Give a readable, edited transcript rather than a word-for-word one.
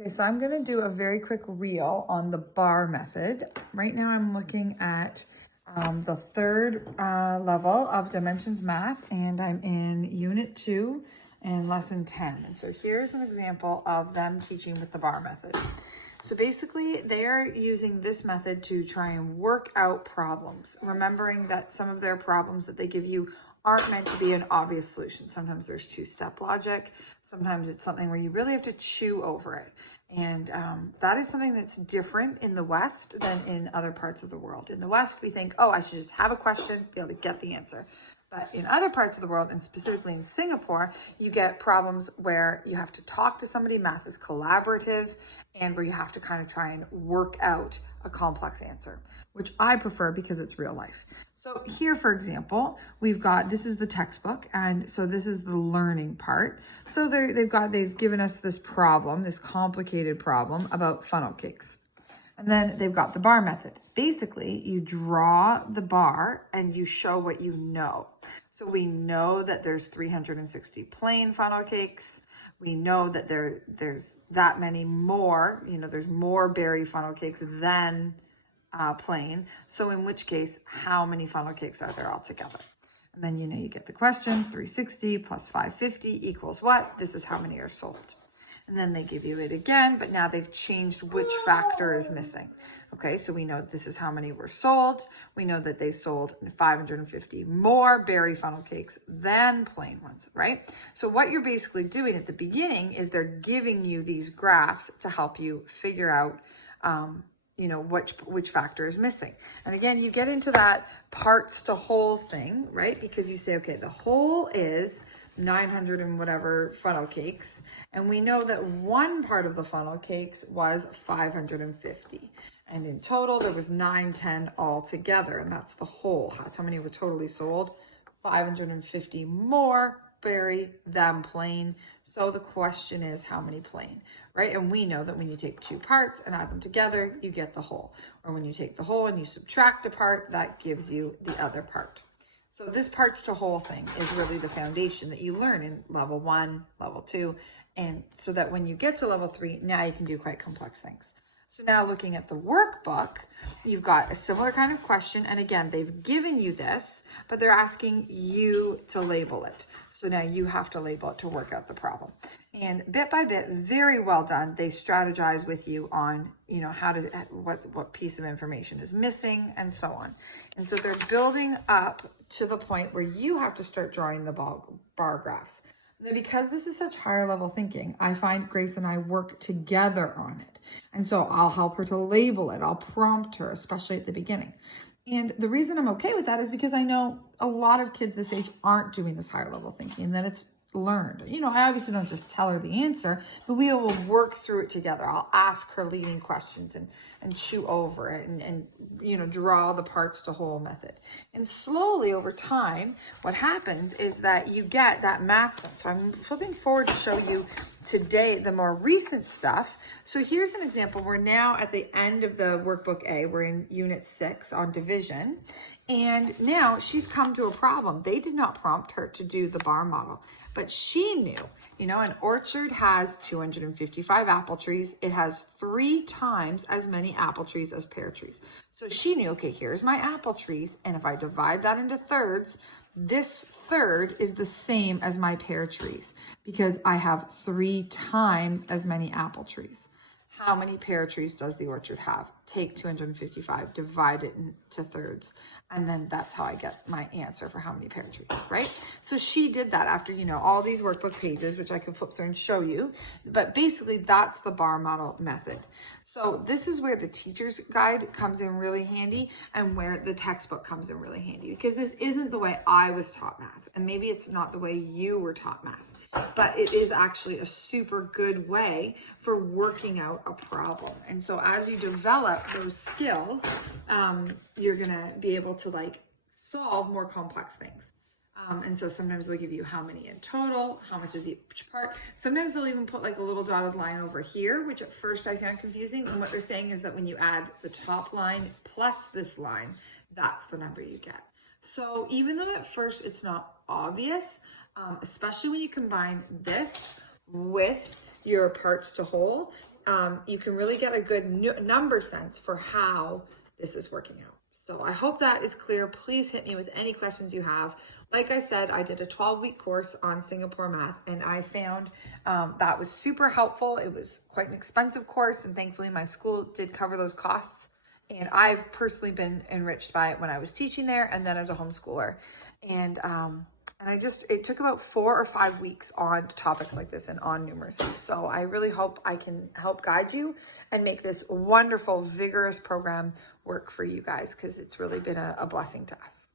Okay, so I'm going to do a very quick reel on the bar method. Right now I'm looking at the third level of Dimensions Math, and I'm in Unit 2 and Lesson 10. And so here's an example of them teaching with the bar method. So basically, they are using this method to try and work out problems, remembering that some of their problems that they give you aren't meant to be an obvious solution. Sometimes there's two-step logic. Sometimes it's something where you really have to chew over it. And that is something that's different in the West than in other parts of the world. In the West, we think, oh, I should just have a question, be able to get the answer. But in other parts of the world, and specifically in Singapore, you get problems where you have to talk to somebody. Math is collaborative, and where you have to kind of try and work out a complex answer, which I prefer because it's real life. So here, for example, we've got, this is the textbook, and so this is the learning part. So they've given us this problem, this complicated problem about funnel cakes. And then they've got the bar method. Basically, you draw the bar and you show what you know. So we know that there's 360 plain funnel cakes. We know that there's that many more, there's more berry funnel cakes than plain. So in which case, how many funnel cakes are there altogether? And then, you get the question, 360 plus 550 equals what? This is how many are sold. And then they give you it again, but now they've changed which factor is missing. Okay, so we know this is how many were sold. We know that they sold 550 more berry funnel cakes than plain ones, right? So what you're basically doing at the beginning is they're giving you these graphs to help you figure out which factor is missing. And again, you get into that parts to whole thing, right? Because you say, okay, the whole is 900 and whatever funnel cakes. And we know that one part of the funnel cakes was 550. And in total, there was 910 all together. And that's the whole. That's how many were totally sold. 550 more berry than plain. So the question is how many plain, right? And we know that when you take two parts and add them together, you get the whole. Or when you take the whole and you subtract a part, that gives you the other part. So this parts to whole thing is really the foundation that you learn in level 1, level 2. And so that when you get to level 3, now you can do quite complex things. So now looking at the workbook, you've got a similar kind of question. And again, they've given you this, but they're asking you to label it. So now you have to label it to work out the problem. And bit by bit, very well done. They strategize with you on, what piece of information is missing and so on. And so they're building up to the point where you have to start drawing the bar graphs. Now, because this is such higher level thinking, I find Grace and I work together on it. And so I'll help her to label it. I'll prompt her, especially at the beginning. And the reason I'm okay with that is because I know a lot of kids this age aren't doing this higher level thinking, and that it's learned. I obviously don't just tell her the answer, but we will work through it together. I'll ask her leading questions and chew over it and draw the parts to whole method. And slowly over time, what happens is that you get that math sense. So I'm flipping forward to show you today the more recent stuff. So here's an example. We're now at the end of the workbook A. We're in unit 6 on division. And now she's come to a problem. They did not prompt her to do the bar model, but she knew, an orchard has 255 apple trees. It has 3 times as many apple trees as pear trees. So she knew, okay, here's my apple trees. And if I divide that into thirds, this third is the same as my pear trees because I have 3 times as many apple trees. How many pear trees does the orchard have? Take 255, divide it into thirds, and then that's how I get my answer for how many pear trees, right? So she did that after, all these workbook pages, which I can flip through and show you. But basically, that's the bar model method. So this is where the teacher's guide comes in really handy and where the textbook comes in really handy, because this isn't the way I was taught math, and maybe it's not the way you were taught math. But it is actually a super good way for working out a problem. And so as you develop those skills, you're going to be able to solve more complex things. And so sometimes they'll give you how many in total, how much is each part. Sometimes they'll even put a little dotted line over here, which at first I found confusing. And what they're saying is that when you add the top line plus this line, that's the number you get. So even though at first it's not obvious, especially when you combine this with your parts to whole, you can really get a good number sense for how this is working out. So I hope that is clear. Please hit me with any questions you have. Like I said, I did a 12-week course on Singapore math, and I found that was super helpful. It was quite an expensive course, and thankfully my school did cover those costs. And I've personally been enriched by it when I was teaching there and then as a homeschooler. And it took about 4 or 5 weeks on topics like this and on numeracy. So I really hope I can help guide you and make this wonderful, vigorous program work for you guys, because it's really been a blessing to us.